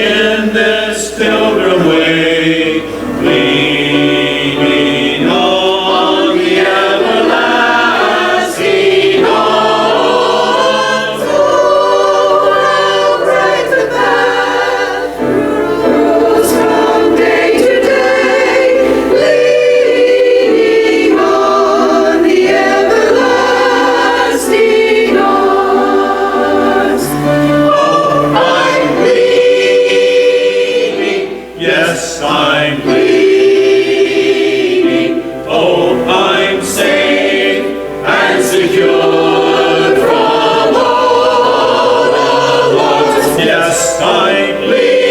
in this pilgrim way, leaning on the everlasting arms. Oh, how bright the path grows from day to day, leaning on the everlasting arms. Oh, I'm leaning, yes, I'm leaning. Oh, I'm safe and secure from all alarms. Yes, I'm leaning,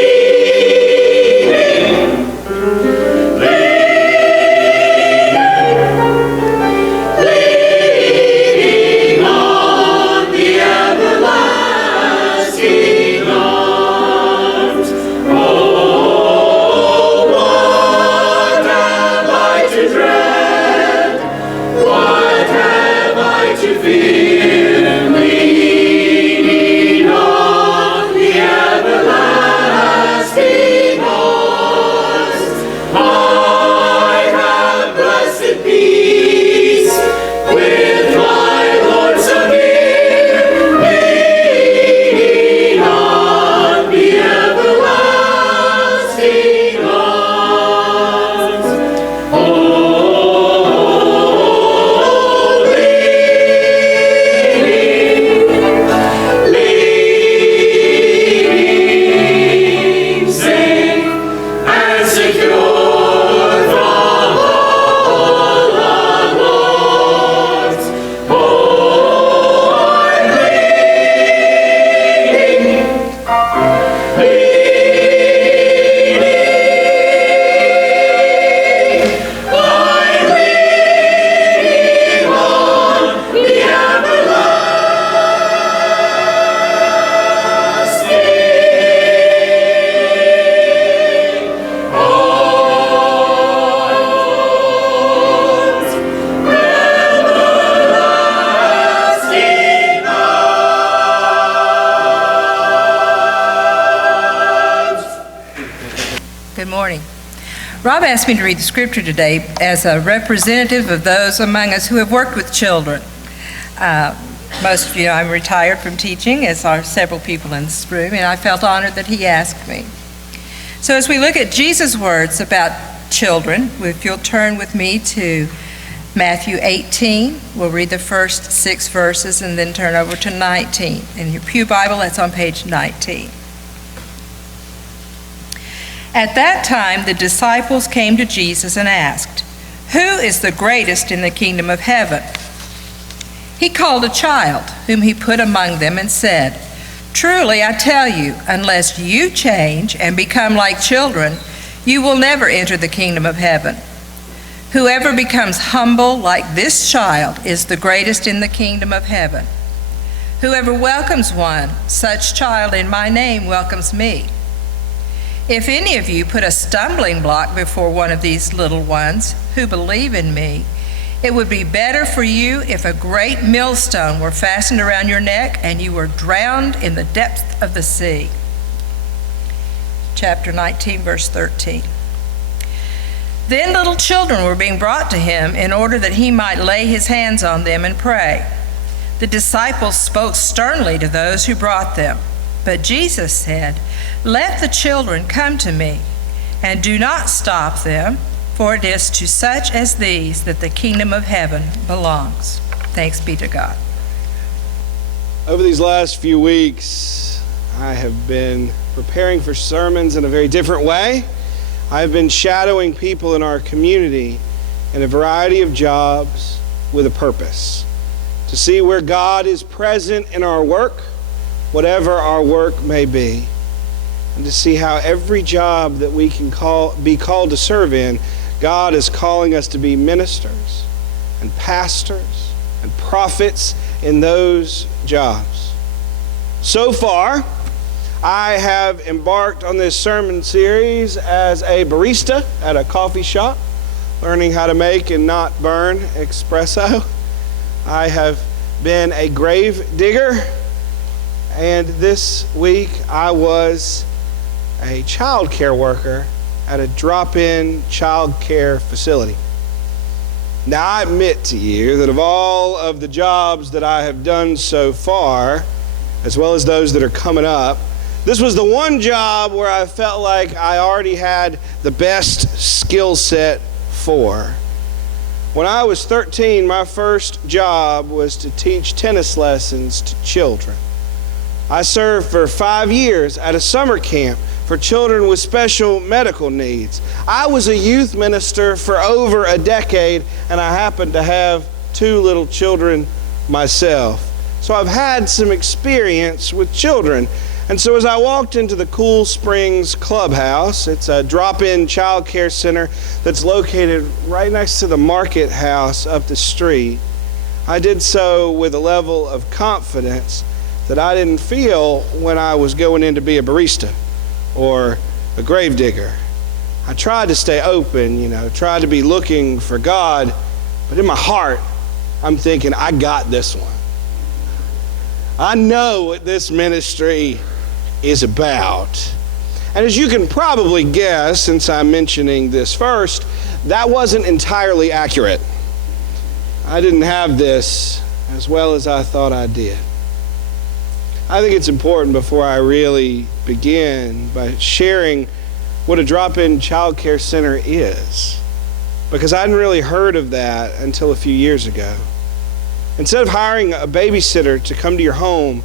leaning on the everlasting arms. Oh, what am I to dread? What have I to fear? Leaning on the everlasting arms. I have blessed peace with my Lord so near, leaning on the everlasting arms. Oh, leaning, safe and secure from all alarms. Oh, I'm leaning, I'm leaning on the everlasting arms. Everlasting arms. Good morning. Rob asked me to read the scripture today as a representative of those among us who have worked with children. Most of you know I'm retired from teaching, as are several people in this room, and I felt honored that he asked me. So as we look at Jesus' words about children, if you'll turn with me to Matthew 18, we'll read the first 6 verses and then turn over to 19. In your pew Bible, that's on page 19. At that time, the disciples came to Jesus and asked, "Who is the greatest in the kingdom of heaven?" He called a child, whom he put among them, and said, "Truly, I tell you, unless you change and become like children, you will never enter the kingdom of heaven. Whoever becomes humble like this child is the greatest in the kingdom of heaven. Whoever welcomes one such child in my name welcomes me. If any of you put a stumbling block before one of these little ones who believe in me, it would be better for you if a great millstone were fastened around your neck and you were drowned in the depths of the sea." Chapter 19, verse 13. Then little children were being brought to him in order that he might lay his hands on them and pray. The disciples spoke sternly to those who brought them. But Jesus said, "Let the children come to me, and do not stop them, for it is to such as these that the kingdom of heaven belongs." Thanks be to God. Over these last few weeks, I have been preparing for sermons in a very different way. I've been shadowing people in our community in a variety of jobs with a purpose, to see where God is present in our work, whatever our work may be, and to see how every job that we can be called to serve in, God is calling us to be ministers and pastors and prophets in those jobs. So far, I have embarked on this sermon series as a barista at a coffee shop, learning how to make and not burn espresso. I have been a grave digger, and this week I was a childcare worker at a drop-in childcare facility. Now, I admit to you that of all of the jobs that I have done so far, as well as those that are coming up, this was the one job where I felt like I already had the best skill set for. When I was 13, my first job was to teach tennis lessons to children. I served for 5 years at a summer camp for children with special medical needs. I was a youth minister for over a decade, and I happened to have 2 little children myself. So I've had some experience with children. And so as I walked into the Cool Springs Clubhouse, it's a drop-in child care center that's located right next to the market house up the street, I did so with a level of confidence that I didn't feel when I was going in to be a barista or a gravedigger. I tried to stay open, tried to be looking for God, but in my heart, I'm thinking, I got this one. I know what this ministry is about. And as you can probably guess, since I'm mentioning this first, that wasn't entirely accurate. I didn't have this as well as I thought I did. I think it's important before I really begin by sharing what a drop-in child care center is, because I hadn't really heard of that until a few years ago. Instead of hiring a babysitter to come to your home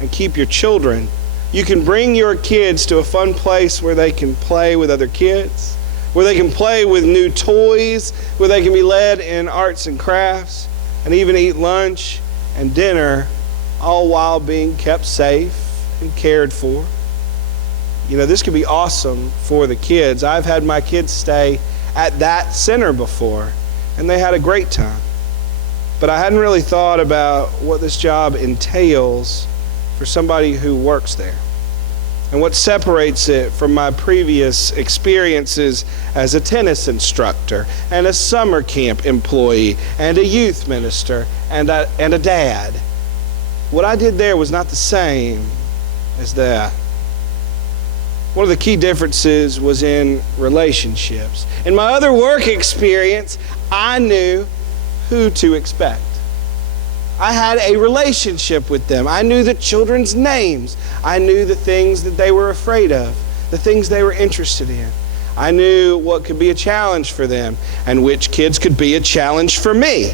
and keep your children, you can bring your kids to a fun place where they can play with other kids, where they can play with new toys, where they can be led in arts and crafts, and even eat lunch and dinner, all while being kept safe and cared for. This could be awesome for the kids. I've had my kids stay at that center before, and they had a great time. But I hadn't really thought about what this job entails for somebody who works there, and what separates it from my previous experiences as a tennis instructor and a summer camp employee and a youth minister and a dad. What I did there was not the same as that. One of the key differences was in relationships. In my other work experience, I knew who to expect. I had a relationship with them. I knew the children's names. I knew the things that they were afraid of, the things they were interested in. I knew what could be a challenge for them and which kids could be a challenge for me.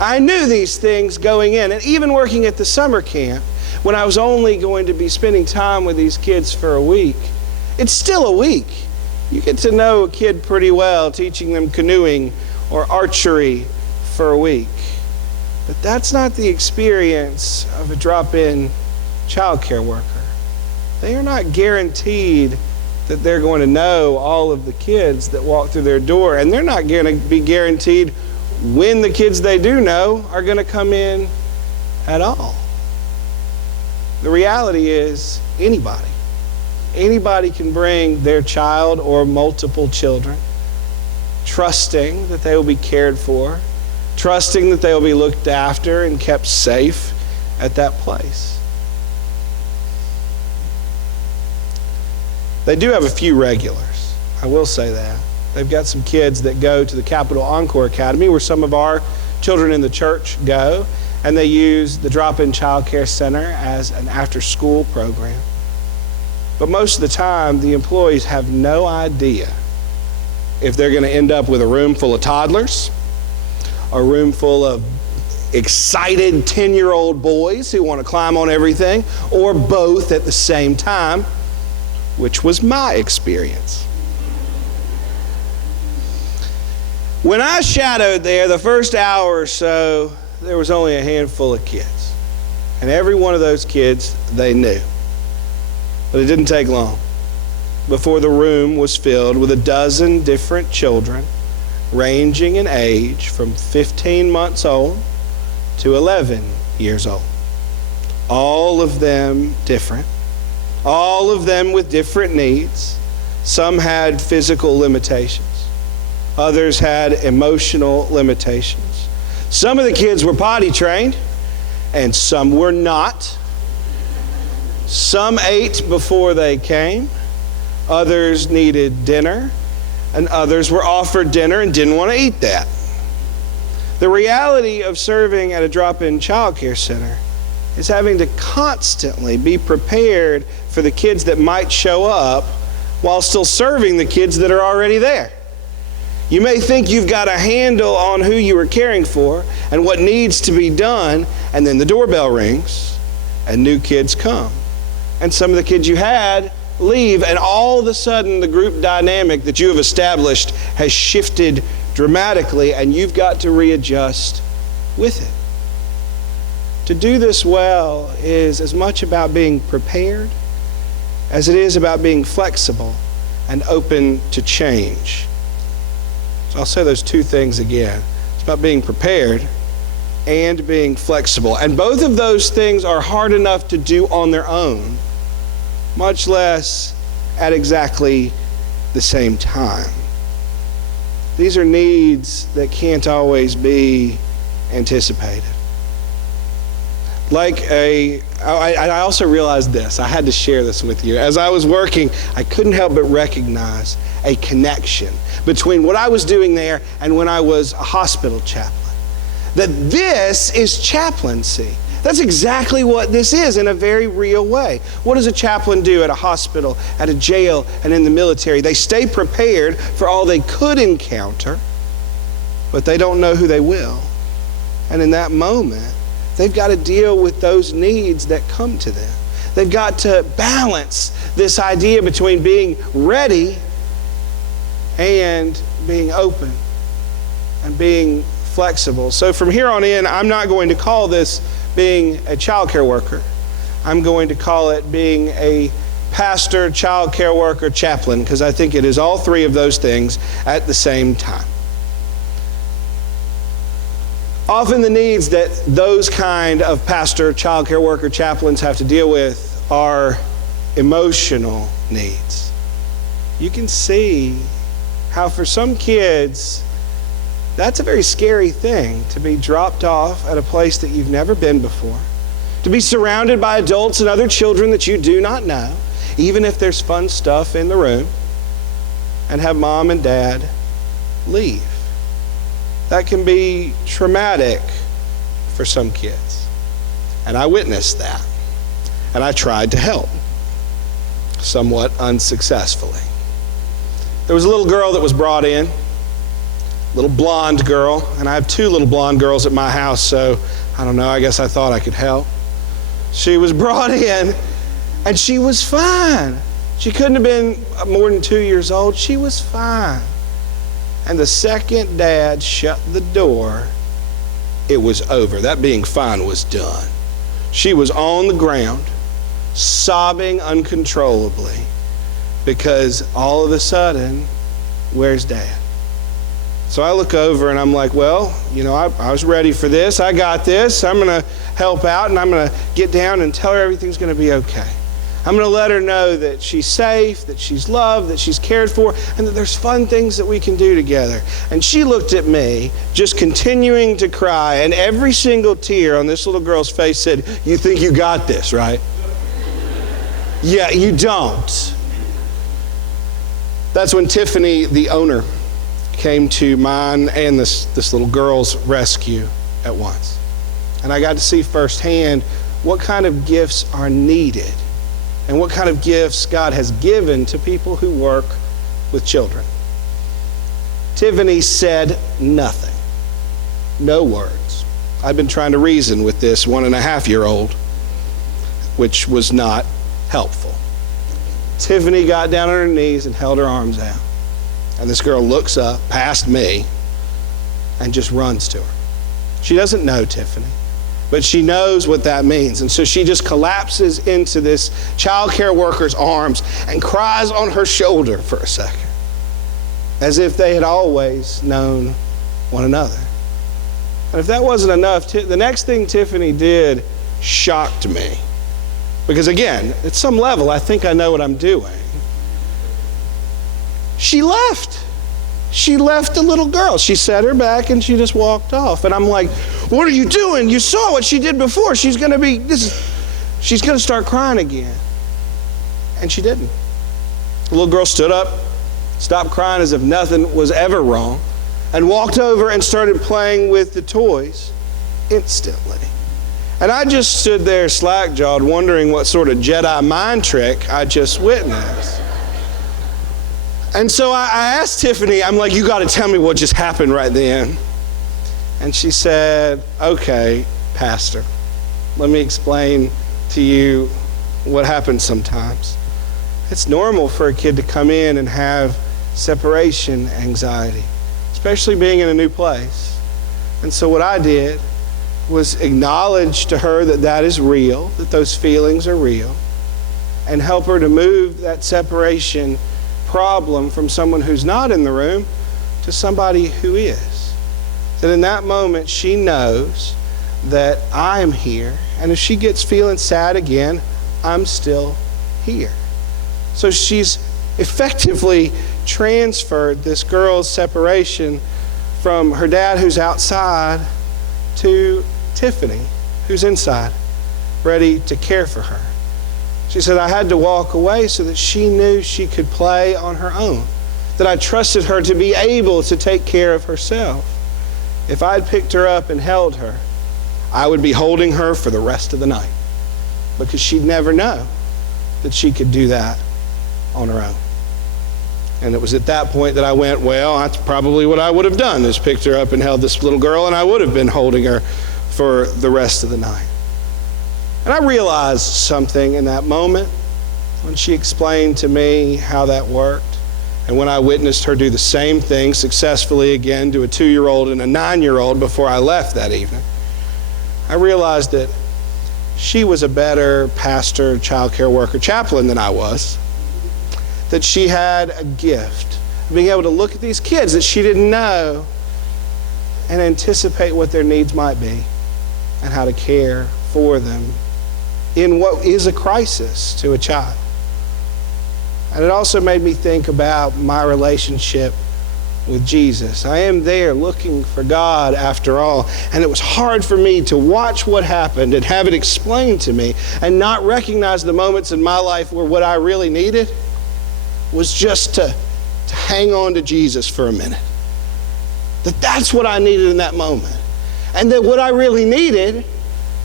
I knew these things going in. And even working at the summer camp, when I was only going to be spending time with these kids for a week, it's still a week. You get to know a kid pretty well, teaching them canoeing or archery for a week. But that's not the experience of a drop-in childcare worker. They are not guaranteed that they're going to know all of the kids that walk through their door, and they're not going to be guaranteed when the kids they do know are going to come in at all. The reality is anybody can bring their child or multiple children, trusting that they will be cared for, trusting that they will be looked after and kept safe at that place. They do have a few regulars, I will say that. They've got some kids that go to the Capitol Encore Academy, where some of our children in the church go, and they use the drop-in child care center as an after-school program. But most of the time, the employees have no idea if they're going to end up with a room full of toddlers, a room full of excited 10-year-old boys who want to climb on everything, or both at the same time, which was my experience. When I shadowed there, the first hour or so, there was only a handful of kids. And every one of those kids they knew. But it didn't take long before the room was filled with a dozen different children, ranging in age from 15 months old to 11 years old. All of them different. All of them with different needs. Some had physical limitations. Others had emotional limitations. Some of the kids were potty trained, and some were not. Some ate before they came. Others needed dinner, and others were offered dinner and didn't want to eat that. The reality of serving at a drop-in childcare center is having to constantly be prepared for the kids that might show up while still serving the kids that are already there. You may think you've got a handle on who you are caring for and what needs to be done, and then the doorbell rings and new kids come. And some of the kids you had leave, and all of a sudden the group dynamic that you have established has shifted dramatically, and you've got to readjust with it. To do this well is as much about being prepared as it is about being flexible and open to change. So I'll say those two things again. It's about being prepared and being flexible. And both of those things are hard enough to do on their own, much less at exactly the same time. These are needs that can't always be anticipated. I also realized this. I had to share this with you. As I was working, I couldn't help but recognize a connection between what I was doing there and when I was a hospital chaplain. That this is chaplaincy. That's exactly what this is in a very real way. What does a chaplain do at a hospital, at a jail, and in the military? They stay prepared for all they could encounter, but they don't know who they will. And in that moment, they've got to deal with those needs that come to them. They've got to balance this idea between being ready and being open and being flexible. So from here on in, I'm not going to call this being a child care worker. I'm going to call it being a pastor, child care worker, chaplain, because I think it is all three of those things at the same time. Often the needs that those kind of pastor, child care worker, chaplains have to deal with are emotional needs. You can see how for some kids, that's a very scary thing, to be dropped off at a place that you've never been before, to be surrounded by adults and other children that you do not know, even if there's fun stuff in the room, and have mom and dad leave. That can be traumatic for some kids. And I witnessed that. And I tried to help, somewhat unsuccessfully. There was a little girl that was brought in, little blonde girl, and I have two little blonde girls at my house, so I don't know, I guess I thought I could help. She was brought in, and she was fine. She couldn't have been more than 2 years old. She was fine. And the second Dad shut the door, it was over. That being fine was done. She was on the ground, sobbing uncontrollably, because all of a sudden, where's Dad? So I look over and I'm like, well, I was ready for this. I got this. I'm going to help out, and I'm going to get down and tell her everything's going to be okay. I'm going to let her know that she's safe, that she's loved, that she's cared for, and that there's fun things that we can do together. And she looked at me, just continuing to cry, and every single tear on this little girl's face said, "You think you got this, right?" Yeah, you don't. That's when Tiffany, the owner, came to mine and this little girl's rescue at once. And I got to see firsthand what kind of gifts are needed and what kind of gifts God has given to people who work with children. Tiffany said nothing, no words. I've been trying to reason with this 1.5-year-old, which was not helpful. Tiffany got down on her knees and held her arms out. And this girl looks up past me and just runs to her. She doesn't know Tiffany, but she knows what that means. And so she just collapses into this child care worker's arms and cries on her shoulder for a second, as if they had always known one another. And if that wasn't enough, the next thing Tiffany did shocked me. Because again, at some level, I think I know what I'm doing. She left. She left the little girl. She set her back and she just walked off. And I'm like, what are you doing? You saw what she did before. She's going to start crying again. And she didn't. The little girl stood up, stopped crying as if nothing was ever wrong, and walked over and started playing with the toys instantly. And I just stood there slack-jawed, wondering what sort of Jedi mind trick I just witnessed. And so I asked Tiffany, I'm like, you got to tell me what just happened right then. And she said, okay, Pastor, let me explain to you what happens sometimes. It's normal for a kid to come in and have separation anxiety, especially being in a new place. And so what I did was acknowledge to her that that is real, that those feelings are real, and help her to move that separation problem from someone who's not in the room to somebody who is. That in that moment she knows that I am here, and if she gets feeling sad again, I'm still here. So she's effectively transferred this girl's separation from her dad who's outside to Tiffany who's inside, ready to care for her. She said, I had to walk away so that she knew she could play on her own, that I trusted her to be able to take care of herself. If I'd picked her up and held her, I would be holding her for the rest of the night, because she'd never know that she could do that on her own. And it was at that point that I went, well, that's probably what I would have done, is picked her up and held this little girl, and I would have been holding her for the rest of the night. And I realized something in that moment when she explained to me how that worked, and when I witnessed her do the same thing successfully again to a 2-year-old and a 9-year-old before I left that evening. I realized that she was a better pastor, childcare worker, chaplain than I was. That she had a gift of being able to look at these kids that she didn't know and anticipate what their needs might be and how to care for them in what is a crisis to a child. And it also made me think about my relationship with Jesus. I am there looking for God after all, and it was hard for me to watch what happened and have it explained to me and not recognize the moments in my life where what I really needed was just to hang on to Jesus for a minute. That's what I needed in that moment. And that what I really needed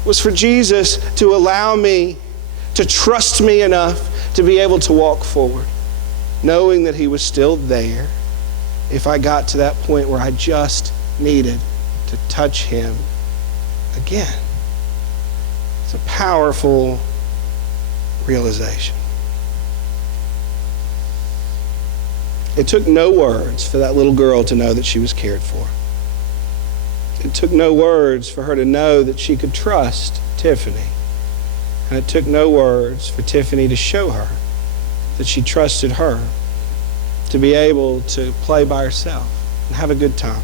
was for Jesus to allow me to trust me enough to be able to walk forward, knowing that he was still there if I got to that point where I just needed to touch him again. It's a powerful realization. It took no words for that little girl to know that she was cared for. It took no words for her to know that she could trust Tiffany. And it took no words for Tiffany to show her that she trusted her to be able to play by herself and have a good time.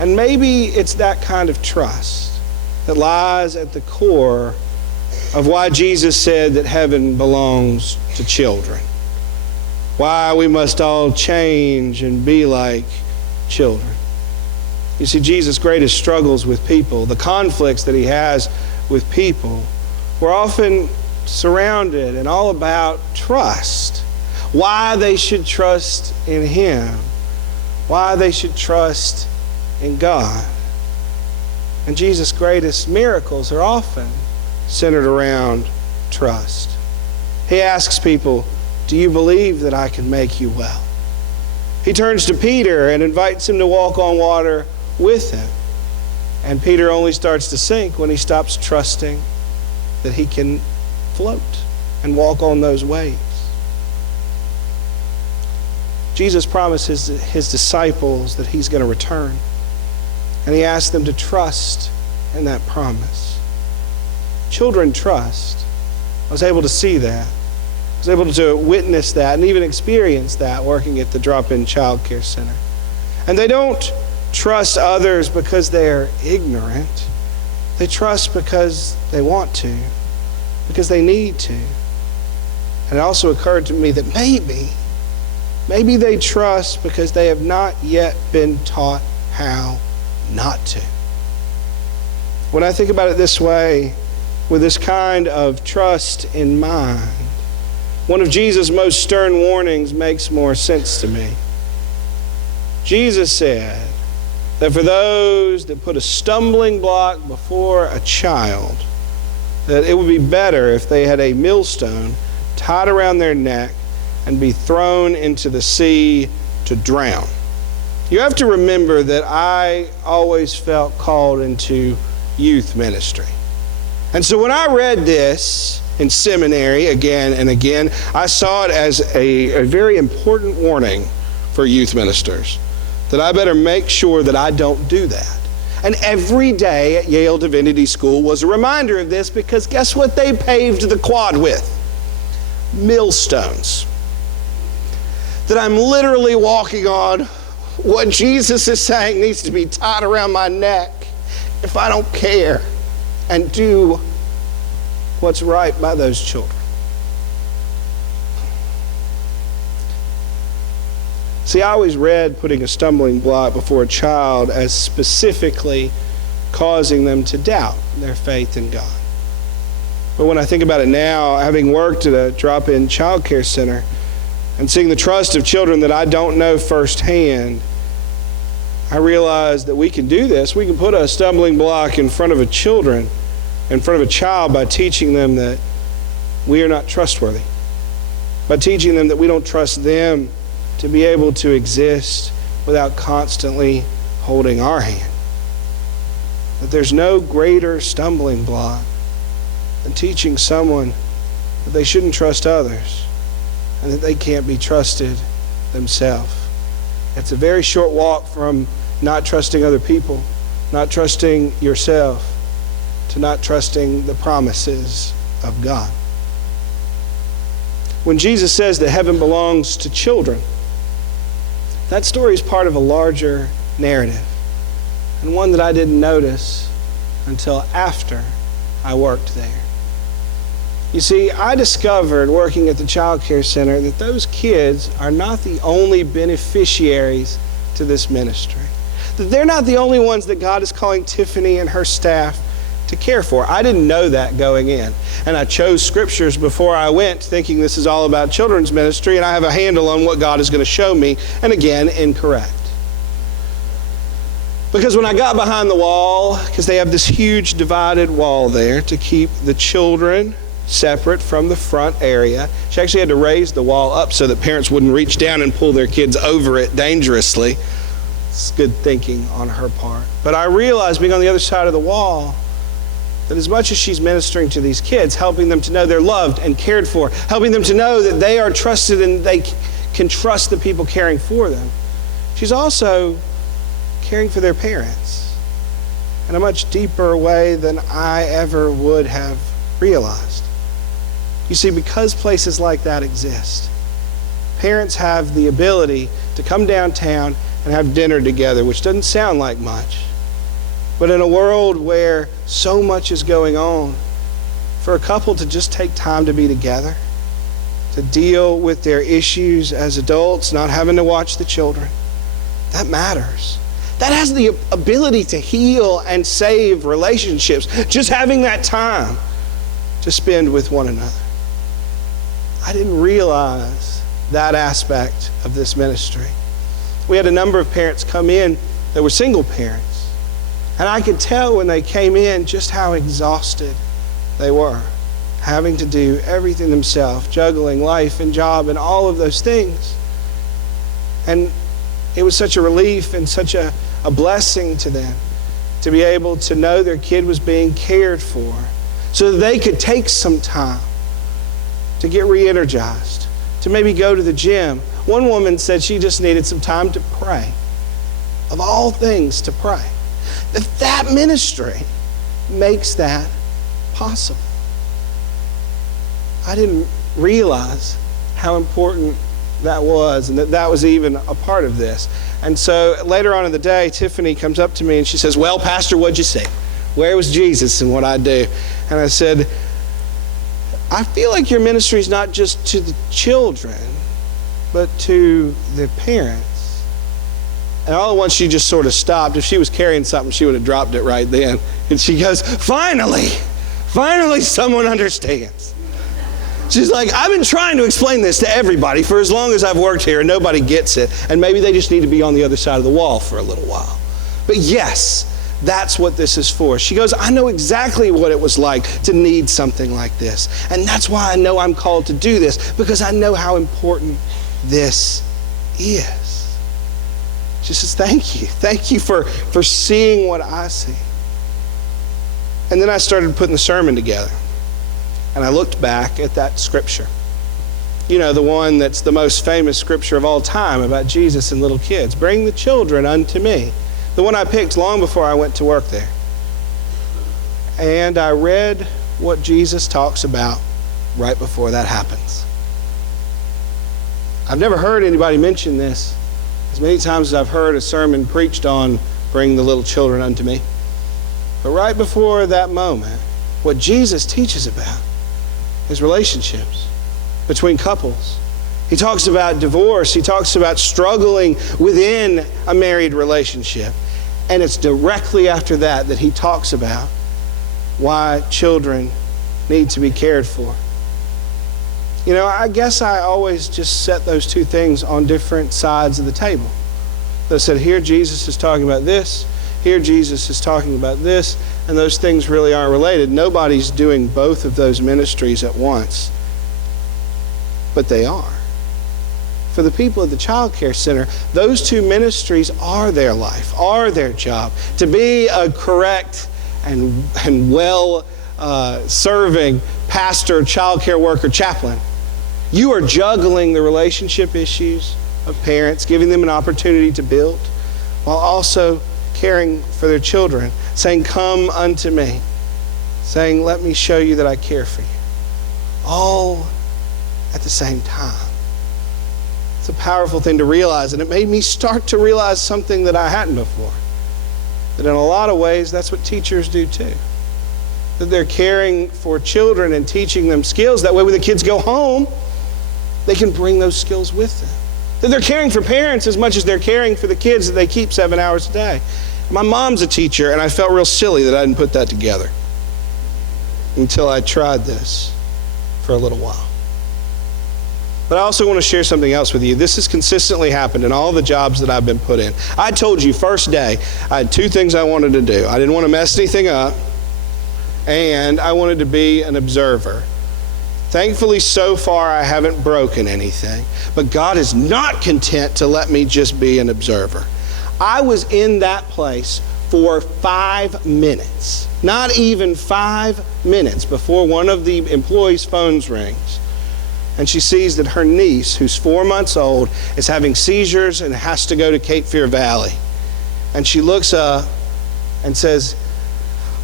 And maybe it's that kind of trust that lies at the core of why Jesus said that heaven belongs to children. Why we must all change and be like children. You see, Jesus' greatest struggles with people, the conflicts that he has with people, were often surrounded and all about trust. Why they should trust in him. Why they should trust in God. And Jesus' greatest miracles are often centered around trust. He asks people, do you believe that I can make you well? He turns to Peter and invites him to walk on water with him. And Peter only starts to sink when he stops trusting that he can float and walk on those waves. Jesus promises his disciples that he's going to return. And he asks them to trust in that promise. Children trust. I was able to see that. I was able to witness that and even experience that working at the Drop-In Childcare Center. And they don't trust others because they're ignorant. They trust because they want to, because they need to. And it also occurred to me that maybe they trust because they have not yet been taught how not to. When I think about it this way, with this kind of trust in mind, one of Jesus' most stern warnings makes more sense to me. Jesus said that for those that put a stumbling block before a child, that it would be better if they had a millstone tied around their neck and be thrown into the sea to drown. You have to remember that I always felt called into youth ministry. And so when I read this in seminary again and again, I saw it as a very important warning for youth ministers, that I better make sure that I don't do that. And every day at Yale Divinity School was a reminder of this, because guess what they paved the quad with? Millstones. That I'm literally walking on what Jesus is saying needs to be tied around my neck if I don't care and do what's right by those children. See, I always read putting a stumbling block before a child as specifically causing them to doubt their faith in God. But when I think about it now, having worked at a drop-in childcare center and seeing the trust of children that I don't know firsthand, I realize that we can do this. We can put a stumbling block in front of a child by teaching them that we are not trustworthy, by teaching them that we don't trust them to be able to exist without constantly holding our hand. That there's no greater stumbling block than teaching someone that they shouldn't trust others and that they can't be trusted themselves. It's a very short walk from not trusting other people, not trusting yourself, to not trusting the promises of God. When Jesus says that heaven belongs to children, that story is part of a larger narrative, and one that I didn't notice until after I worked there. You see, I discovered working at the Child Care Center that those kids are not the only beneficiaries to this ministry. That they're not the only ones that God is calling Tiffany and her staff to care for. I didn't know that going in. And I chose scriptures before I went thinking this is all about children's ministry and I have a handle on what God is going to show me. And again, incorrect. Because when I got behind the wall, because they have this huge divided wall there to keep the children separate from the front area. She actually had to raise the wall up so that parents wouldn't reach down and pull their kids over it dangerously. It's good thinking on her part. But I realized, being on the other side of the wall, that as much as she's ministering to these kids, helping them to know they're loved and cared for, helping them to know that they are trusted and they can trust the people caring for them, she's also caring for their parents in a much deeper way than I ever would have realized. You see, because places like that exist, parents have the ability to come downtown and have dinner together, which doesn't sound like much. But in a world where so much is going on, for a couple to just take time to be together, to deal with their issues as adults, not having to watch the children, that matters. That has the ability to heal and save relationships, just having that time to spend with one another. I didn't realize that aspect of this ministry. We had a number of parents come in that were single parents, and I could tell when they came in just how exhausted they were, having to do everything themselves, juggling life and job and all of those things. And it was such a relief and such a blessing to them to be able to know their kid was being cared for so that they could take some time to get re-energized, to maybe go to the gym. One woman said she just needed some time to pray. Of all things, to pray. That ministry makes that possible. I didn't realize how important that was and that was even a part of this. And so later on in the day, Tiffany comes up to me and she says, "Well, Pastor, what'd you say? Where was Jesus in what I do?" And I said, "I feel like your ministry is not just to the children, but to the parents." And all at once she just sort of stopped. If she was carrying something, she would have dropped it right then. And she goes, finally someone understands. She's like, I've been trying to explain this to everybody for as long as I've worked here, and nobody gets it. And maybe they just need to be on the other side of the wall for a little while. But yes, that's what this is for. She goes, I know exactly what it was like to need something like this. And that's why I know I'm called to do this, because I know how important this is. She says, thank you. Thank you for seeing what I see. And then I started putting the sermon together. And I looked back at that scripture. You know, the one that's the most famous scripture of all time about Jesus and little kids. Bring the children unto me. The one I picked long before I went to work there. And I read what Jesus talks about right before that happens. I've never heard anybody mention this as many times as I've heard a sermon preached on bring the little children unto me. But right before that moment, what Jesus teaches about is relationships between couples. He talks about divorce. He talks about struggling within a married relationship. And it's directly after that he talks about why children need to be cared for. You know, I guess I always just set those two things on different sides of the table. I said, here Jesus is talking about this, here Jesus is talking about this, and those things really aren't related. Nobody's doing both of those ministries at once, but they are. For the people at the Childcare Center, those two ministries are their life, are their job, to be a correct and well serving pastor, childcare worker, chaplain. You are juggling the relationship issues of parents, giving them an opportunity to build, while also caring for their children, saying, come unto me, saying, let me show you that I care for you. All at the same time. It's a powerful thing to realize, and it made me start to realize something that I hadn't before. That in a lot of ways, that's what teachers do too. That they're caring for children and teaching them skills. That way when the kids go home, they can bring those skills with them. That they're caring for parents as much as they're caring for the kids that they keep 7 hours a day. My mom's a teacher, and I felt real silly that I didn't put that together until I tried this for a little while. But I also want to share something else with you. This has consistently happened in all the jobs that I've been put in. I told you first day, I had two things I wanted to do. I didn't want to mess anything up, and I wanted to be an observer. Thankfully, so far, I haven't broken anything. But God is not content to let me just be an observer. I was in that place for 5 minutes, not even 5 minutes before one of the employees' phones rings. And she sees that her niece, who's 4 months old, is having seizures and has to go to Cape Fear Valley. And she looks up and says,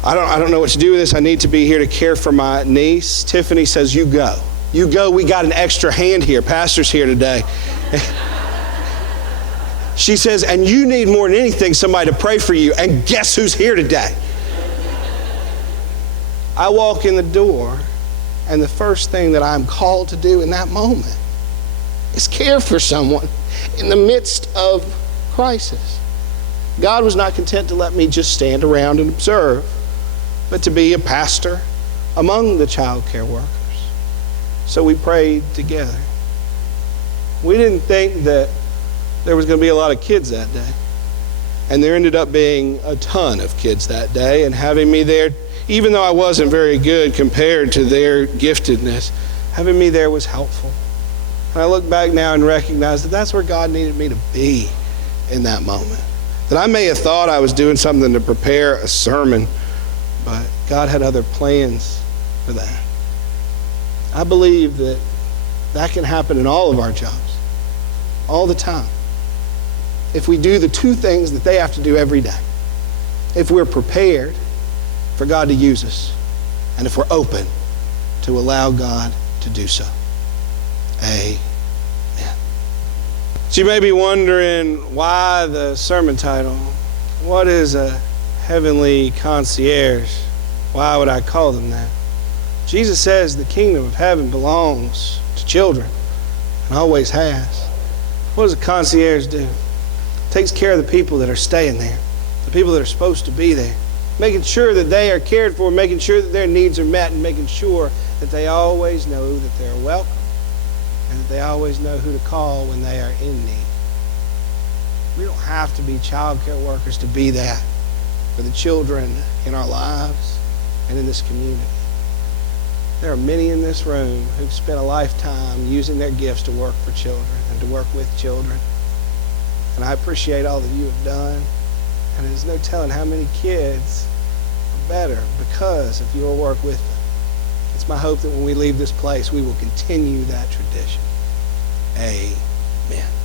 I don't know what to do with this. I need to be here to care for my niece. Tiffany says, you go. You go. We got an extra hand here. Pastor's here today. She says, and you need more than anything somebody to pray for you. And guess who's here today? I walk in the door, and the first thing that I'm called to do in that moment is care for someone in the midst of crisis. God was not content to let me just stand around and observe, but to be a pastor among the child care workers. So we prayed together. We didn't think that there was going to be a lot of kids that day. And there ended up being a ton of kids that day, and having me there, even though I wasn't very good compared to their giftedness, having me there was helpful. And I look back now and recognize that that's where God needed me to be in that moment. That I may have thought I was doing something to prepare a sermon, but God had other plans for that. I believe that that can happen in all of our jobs, all the time. If we do the two things that they have to do every day. If we're prepared for God to use us, and if we're open to allow God to do so. Amen. So you may be wondering why the sermon title. What is a heavenly concierge? Why would I call them that? Jesus says the kingdom of heaven belongs to children and always has. What does a concierge do? Takes care of the people that are staying there, the people that are supposed to be there, making sure that they are cared for, making sure that their needs are met, and making sure that they always know that they're welcome, and that they always know who to call when they are in need. We don't have to be childcare workers to be that for the children in our lives and in this community. There are many in this room who've spent a lifetime using their gifts to work for children and to work with children. And I appreciate all that you have done. And there's no telling how many kids are better because of your work with them. It's my hope that when we leave this place, we will continue that tradition. Amen.